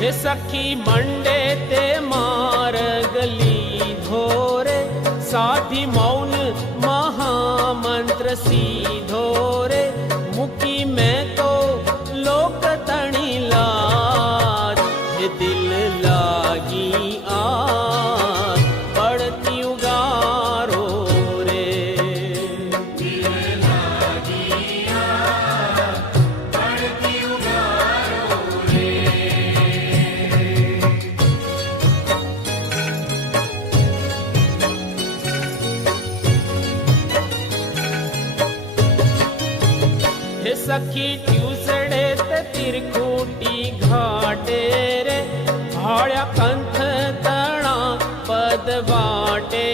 हे सखी मंडे ते मार्गली धोरे, साधी मौन महामंत्र सीधो रे, मुकी मैं तो लोक तणी लाज, हे दिल लागी आग पड़ती उगारो रे। दिल लागी आग पड़ती उगारो रे। हे सखी ट्यूसडे ते तिरकूटी घाटे रे, भाड्या कंथ तणा पद वाटे